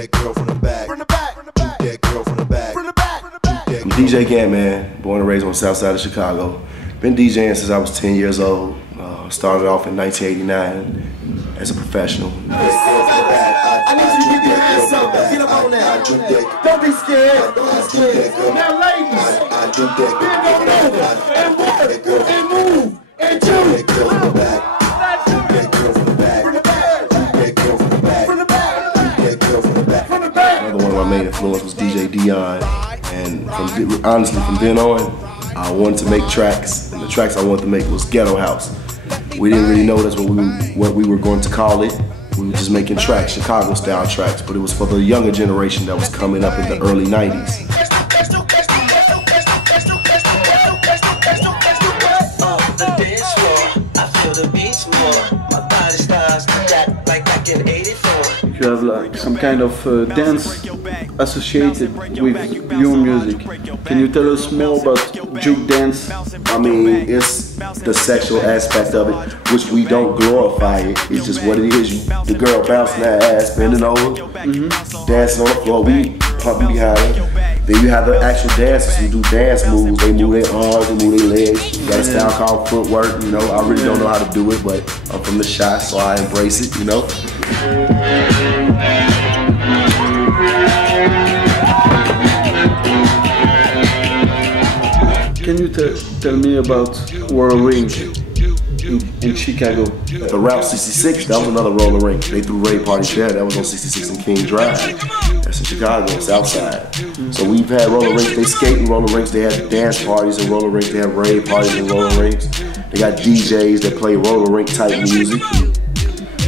that girl from the back. From the back. Juke that girl from the back. From the back. I'm DJ Gant-Man, born and raised on the south side of Chicago. Been DJing since I was 10 years old. Started off in 1989 as a professional. I need you to get your hands up. Get up on that. Don't be scared. Now, ladies, bend on over and work and move and juke. Another one of my main influences was DJ Dion, and honestly, from then on, I wanted to make tracks, and the tracks I wanted to make was ghetto house. We didn't really know that's what we were going to call it. We were just making tracks, Chicago style tracks, but it was for the younger generation that was coming up in the early 90s. You have like some kind of dance associated with your music. Can you tell us more about juke dance? I mean, it's the sexual aspect of it, which we don't glorify it. It's just what it is. The girl bouncing that ass, bending over, dancing on the floor, we pumping behind her. Then you have the actual dancers who do dance moves. They move their arms, they move their legs. You got a style called footwork, you know. I really don't know how to do it, but I'm from the shop, so I embrace it, you know. Can you tell me about roller rink in Chicago? The Route 66, that was another roller rink. They threw rave parties there. That was on 66 and King Drive. That's in Chicago, South Side. So we've had roller rinks. They skate in roller rinks. They had dance parties in roller rinks. They have rave parties in roller rinks. They got DJs that play roller rink type music.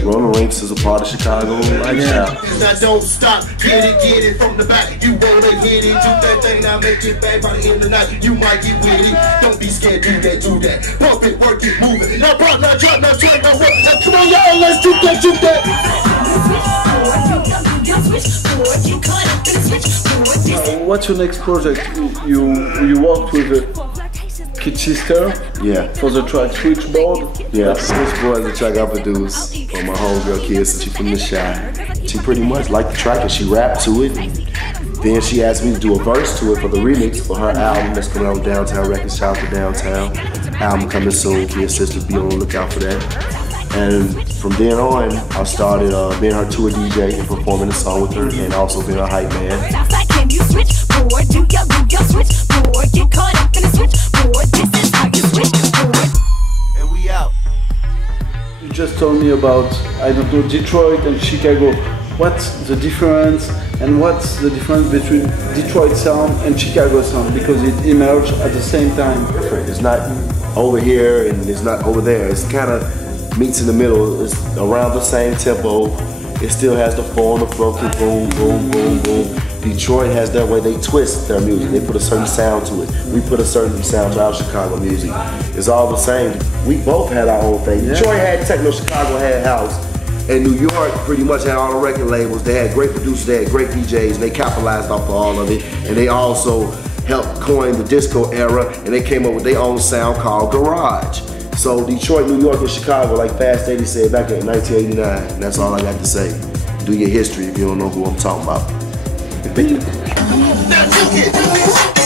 Roller rinks is a part of Chicago lifestyle. I don't stop, get it from the back. You wanna hit it, do that thing, now make it bang by the end of the night. You might get with it, don't be scared, do that. Pump it, work it, move it. Now pump, now drop, now drop, now work. Now come on y'all, let's juke that. What's your next project? You worked with Kid Sister, yeah, for the track Switchboard. Yeah, Switchboard is the track I produced for my homegirl Kids. She from the shop. She pretty much liked the track and she rapped to it. Then she asked me to do a verse to it for the remix for her album that's coming out with Downtown Records. Shout out to Downtown. Album coming soon. Kid Sister, be on the lookout for that. And from then on, I started being her tour DJ and performing the song with her, and also being a hype man. Can you switch board? Do your switch board? Get caught up in the switch board. This is how you switch board. And we out. You just told me about, I don't know, Detroit and Chicago. What's the difference, and what's the difference between Detroit sound and Chicago sound? Because it emerged at the same time. It's not over here and it's not over there. It's kind of meets in the middle. It's around the same tempo. It still has the four on the floor, boom, boom, boom, boom. Detroit has that way they twist their music. They put a certain sound to it. We put a certain sound to our Chicago music. It's all the same. We both had our own thing. Yeah. Detroit had techno, Chicago had house. And New York pretty much had all the record labels. They had great producers, they had great DJs, and they capitalized off of all of it. And they also helped coin the disco era, and they came up with their own sound called garage. So Detroit, New York, and Chicago, like Fast 80 said back in 1989. And that's all I got to say. Do your history if you don't know who I'm talking about. Now juke it.